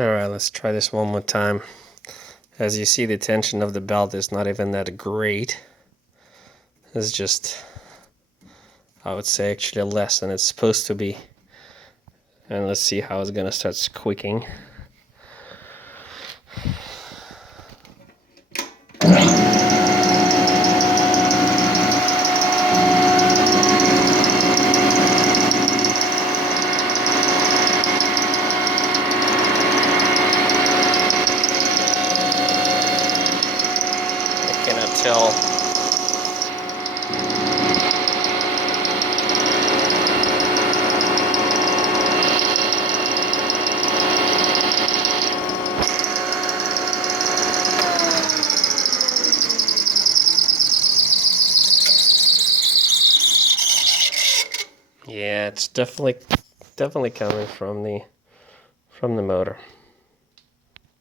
Alright, let's try this one more time. As you see, the tension of the belt is not even that great. It's just, I would say, actually less than it's supposed to be. And let's see how it's gonna start squeaking. I cannot tell. Yeah, it's definitely coming from the motor.